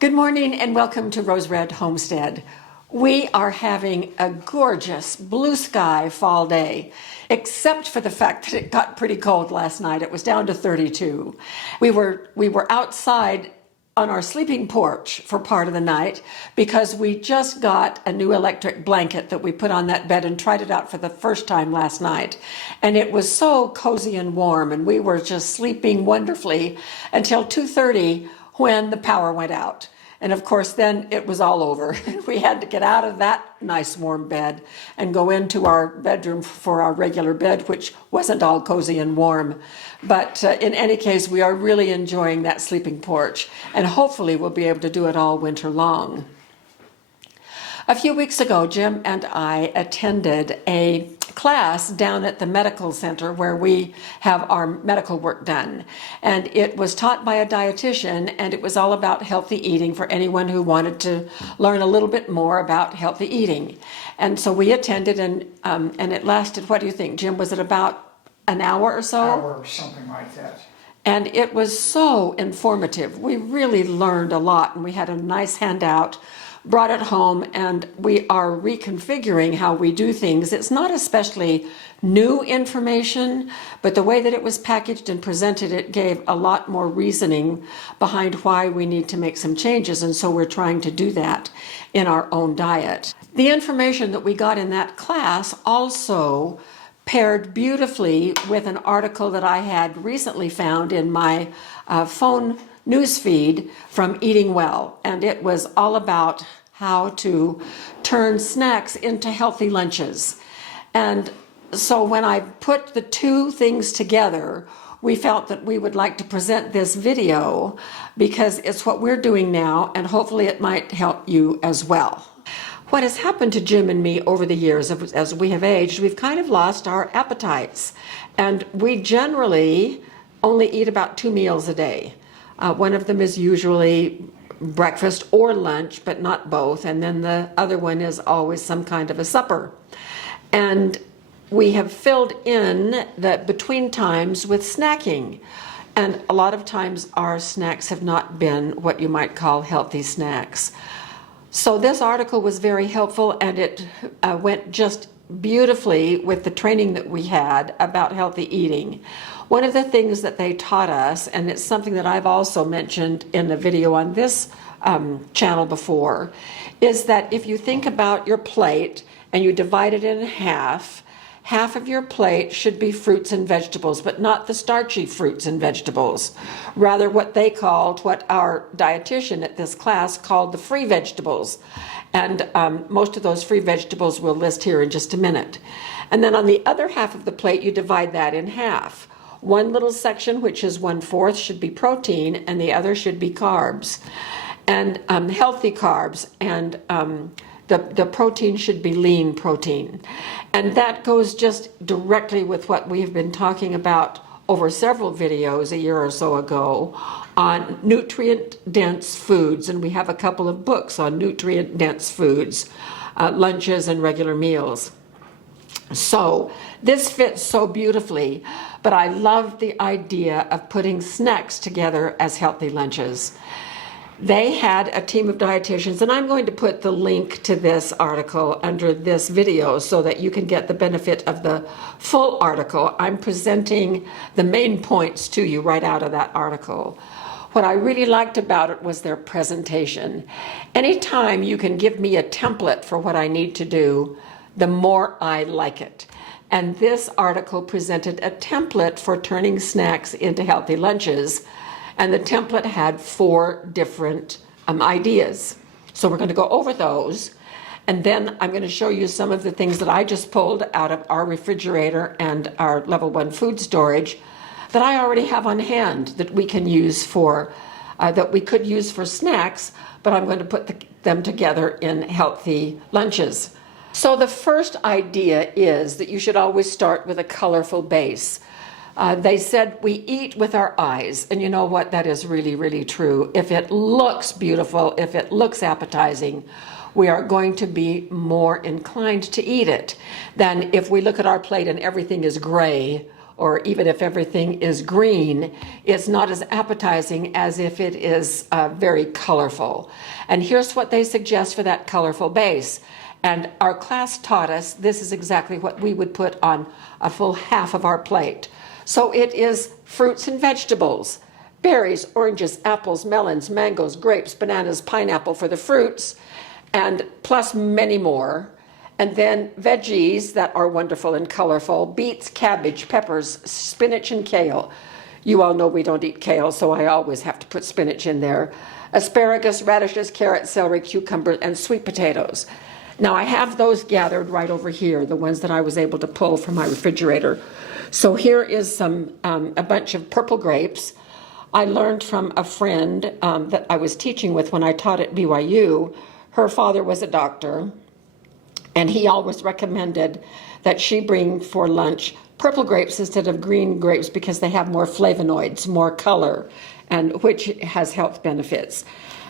Good morning and welcome to Rose Red Homestead. We are having a gorgeous blue sky fall day, except for the fact that it got pretty cold last night. It was down to 32. We were outside on our sleeping porch for part of the night because we just got a new electric blanket that we put on that bed and tried it out for the first time last night. And it was so cozy and warm, and we were just sleeping wonderfully until 2:30 when the power went out. And of course, then it was all over. We had to get out of that nice warm bed and go into our bedroom for our regular bed, which wasn't all cozy and warm. But in any case, we are really enjoying that sleeping porch, and hopefully we'll be able to do it all winter long. A few weeks ago, Jim and I attended a class down at the medical center where we have our medical work done. And it was taught by a dietitian, and it was all about healthy eating for anyone who wanted to learn a little bit more about healthy eating. And so we attended, and it lasted, what do you think, Jim? Was it about an hour or so? Hour or something like that. And it was so informative. We really learned a lot, and we had a nice handout, brought it home, and we are reconfiguring how we do things. It's not especially new information, but the way that it was packaged and presented, it gave a lot more reasoning behind why we need to make some changes, and so we're trying to do that in our own diet. The information that we got in that class also paired beautifully with an article that I had recently found in my phone newsfeed from Eating Well, and it was all about how to turn snacks into healthy lunches. And so when I put the two things together, we felt that we would like to present this video because it's what we're doing now, and hopefully it might help you as well. What has happened to Jim and me over the years as we have aged, we've kind of lost our appetites, and we generally only eat about 2 meals a day. One of them is usually breakfast or lunch, but not both. And then the other one is always some kind of a supper. And we have filled in the between times with snacking. And a lot of times our snacks have not been what you might call healthy snacks. So this article was very helpful, and it went just beautifully with the training that we had about healthy eating. One of the things that they taught us, and it's something that I've also mentioned in a video on this channel before, is that if you think about your plate and you divide it in half, half of your plate should be fruits and vegetables, but not the starchy fruits and vegetables. Rather what our dietitian at this class called the free vegetables. And most of those free vegetables we'll list here in just a minute. And then on the other half of the plate, you divide that in half. One little section, which is 1/4, should be protein, and the other should be carbs, and healthy carbs, and the protein should be lean protein. And that goes just directly with what we have been talking about over several videos a year or so ago on nutrient-dense foods, and we have a couple of books on nutrient-dense foods, lunches and regular meals. So this fits so beautifully, but I love the idea of putting snacks together as healthy lunches. They had a team of dietitians, and I'm going to put the link to this article under this video so that you can get the benefit of the full article. I'm presenting the main points to you right out of that article. What I really liked about it was their presentation. Anytime you can give me a template for what I need to do, the more I like it. And this article presented a template for turning snacks into healthy lunches. And the template had 4 different ideas. So we're going to go over those. And then I'm going to show you some of the things that I just pulled out of our refrigerator and our level 1 food storage that I already have on hand that we can use that we could use for snacks, but I'm going to put them together in healthy lunches. So the first idea is that you should always start with a colorful base. They said we eat with our eyes, and you know what? That is really, really true. If it looks beautiful, if it looks appetizing, we are going to be more inclined to eat it than if we look at our plate and everything is gray or even if everything is green, it's not as appetizing as if it is very colorful. And here's what they suggest for that colorful base. And our class taught us this is exactly what we would put on a full half of our plate. So it is fruits and vegetables, berries, oranges, apples, melons, mangoes, grapes, bananas, pineapple for the fruits, and plus many more. And then veggies that are wonderful and colorful, beets, cabbage, peppers, spinach, and kale. You all know we don't eat kale, so I always have to put spinach in there. Asparagus, radishes, carrots, celery, cucumber, and sweet potatoes. Now I have those gathered right over here, the ones that I was able to pull from my refrigerator. So here is a bunch of purple grapes. I learned from a friend that I was teaching with when I taught at BYU. Her father was a doctor, and he always recommended that she bring for lunch purple grapes instead of green grapes because they have more flavonoids, more color, and which has health benefits.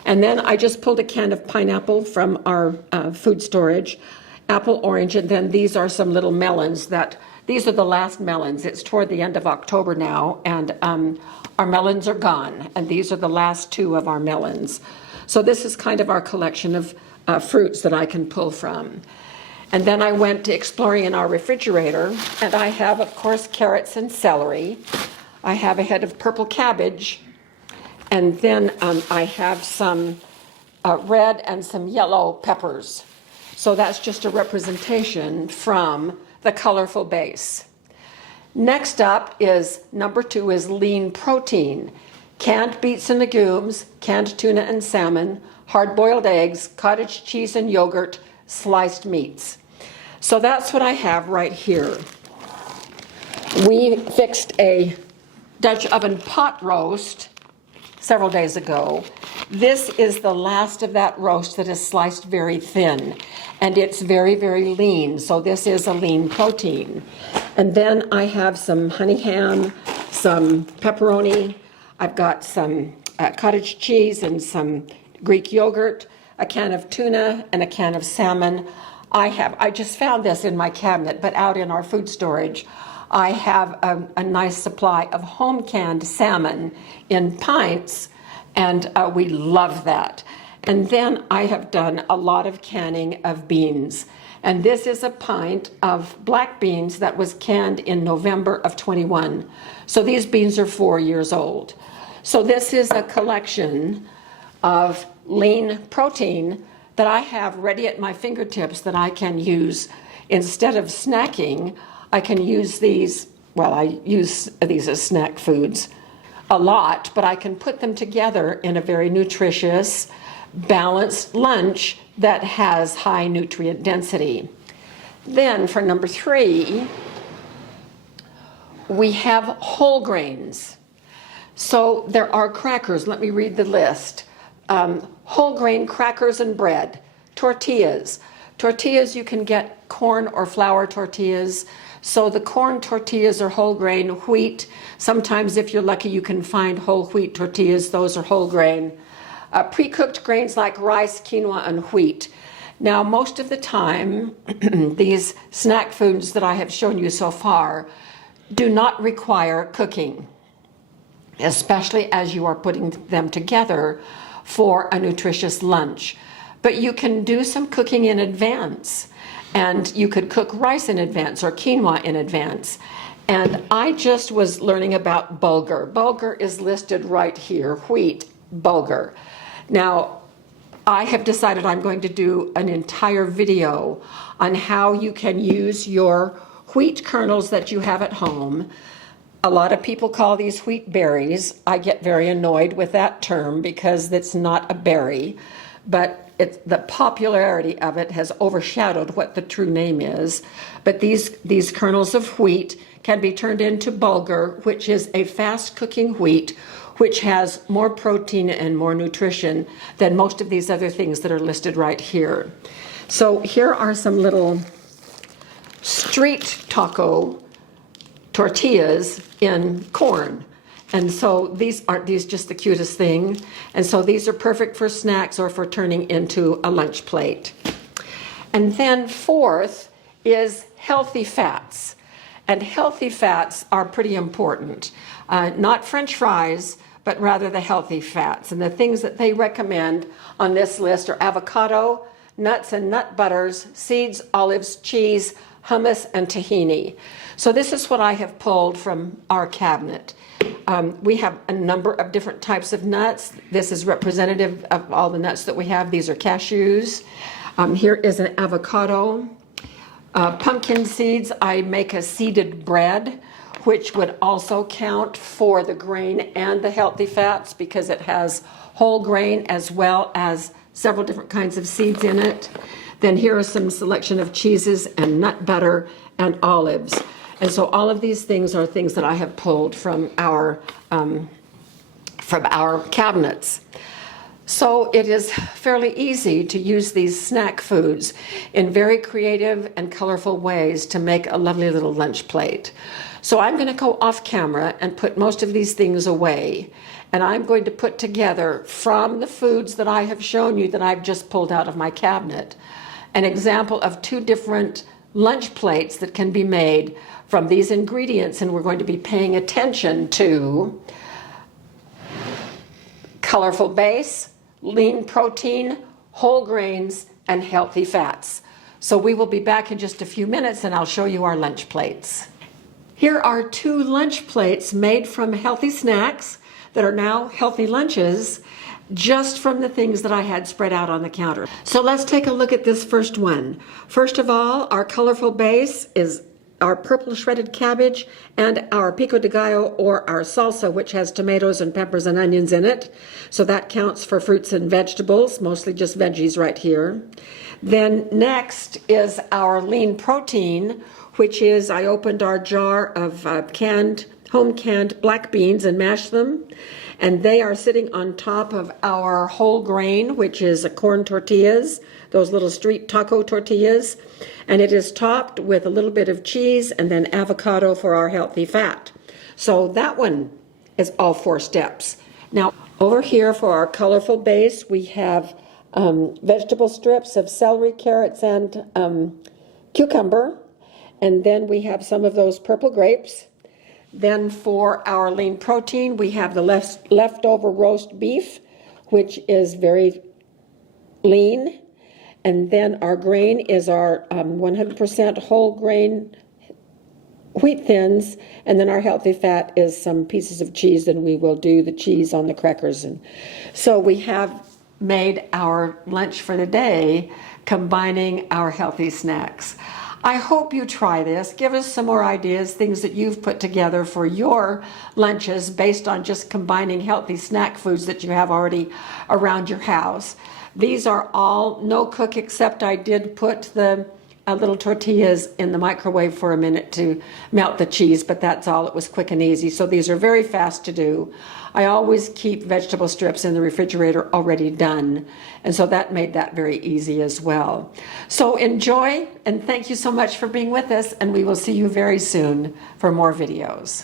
And then I just pulled a can of pineapple from our food storage, apple, orange, and then these are some little melons these are the last melons. It's toward the end of October now, and our melons are gone, and these are the last two of our melons. So this is kind of our collection of fruits that I can pull from. And then I went to exploring in our refrigerator, and I have, of course, carrots and celery. I have a head of purple cabbage, and then I have some red and some yellow peppers. So that's just a representation from the colorful base. Next up is number 2 is lean protein. Canned beets and legumes, canned tuna and salmon, hard-boiled eggs, cottage cheese and yogurt, sliced meats. So that's what I have right here. We fixed a Dutch oven pot roast several days ago. This is the last of that roast that is sliced very thin, and it's very, very lean. So this is a lean protein. And then I have some honey ham, some pepperoni. I've got some cottage cheese and some Greek yogurt, a can of tuna, and a can of salmon. I just found this in my cabinet, but out in our food storage, I have a nice supply of home canned salmon in pints, and we love that. And then I have done a lot of canning of beans. And this is a pint of black beans that was canned in November of 21. So these beans are 4 years old. So this is a collection of lean protein that I have ready at my fingertips that I can use instead of snacking. I can use these, well, I use these as snack foods a lot, but I can put them together in a very nutritious, balanced lunch that has high nutrient density. Then for number 3, we have whole grains. So there are crackers. Let me read the list. Whole grain crackers and bread, tortillas. Tortillas, you can get corn or flour tortillas. So the corn tortillas are whole grain, wheat. Sometimes if you're lucky, you can find whole wheat tortillas. Those are whole grain. Pre-cooked grains like rice, quinoa, and wheat. Now, most of the time, these snack foods that I have shown you so far do not require cooking, especially as you are putting them together for a nutritious lunch. But you can do some cooking in advance, and you could cook rice in advance or quinoa in advance. And I just was learning about bulgur. Bulgur is listed right here, wheat, bulgur. Now, I have decided I'm going to do an entire video on how you can use your wheat kernels that you have at home. A lot of people call these wheat berries. I get very annoyed with that term because it's not a berry, but the popularity of it has overshadowed what the true name is. But these kernels of wheat can be turned into bulgur, which is a fast-cooking wheat, which has more protein and more nutrition than most of these other things that are listed right here. So here are some little street taco tortillas in corn. And so aren't these just the cutest thing? And so these are perfect for snacks or for turning into a lunch plate. And then 4th is healthy fats. And healthy fats are pretty important. Not French fries, but rather the healthy fats. And the things that they recommend on this list are avocado, nuts and nut butters, seeds, olives, cheese, hummus, and tahini. So this is what I have pulled from our cabinet. We have a number of different types of nuts. This is representative of all the nuts that we have. These are cashews. Here is an avocado. Pumpkin seeds, I make a seeded bread, which would also count for the grain and the healthy fats because it has whole grain as well as several different kinds of seeds in it. Then here are some selection of cheeses and nut butter and olives. And so all of these things are things that I have pulled from our cabinets. So it is fairly easy to use these snack foods in very creative and colorful ways to make a lovely little lunch plate. So I'm going to go off camera and put most of these things away. And I'm going to put together from the foods that I have shown you that I've just pulled out of my cabinet an example of 2 different lunch plates that can be made from these ingredients. And we're going to be paying attention to colorful base, lean protein, whole grains, and healthy fats. So we will be back in just a few minutes and I'll show you our lunch plates. Here are 2 lunch plates made from healthy snacks that are now healthy lunches, just from the things that I had spread out on the counter. So let's take a look at this first one. First of all, our colorful base is our purple shredded cabbage and our pico de gallo, or our salsa, which has tomatoes and peppers and onions in it. So that counts for fruits and vegetables, mostly just veggies right here. Then next is our lean protein, which is, I opened our jar of home canned black beans and mashed them. And they are sitting on top of our whole grain, which is corn tortillas, those little street taco tortillas. And it is topped with a little bit of cheese and then avocado for our healthy fat. So that one is all 4 steps. Now, over here for our colorful base, we have vegetable strips of celery, carrots, and cucumber. And then we have some of those purple grapes. Then for our lean protein, we have the leftover roast beef, which is very lean. And then our grain is our 100% whole grain wheat thins. And then our healthy fat is some pieces of cheese, and we will do the cheese on the crackers. And so we have made our lunch for the day, combining our healthy snacks. I hope you try this. Give us some more ideas, things that you've put together for your lunches based on just combining healthy snack foods that you have already around your house. These are all no cook, except I did put the little tortillas in the microwave for a minute to melt the cheese, but that's all. It was quick and easy. So these are very fast to do. I always keep vegetable strips in the refrigerator already done, and so that made that very easy as well. So enjoy, and thank you so much for being with us, and we will see you very soon for more videos.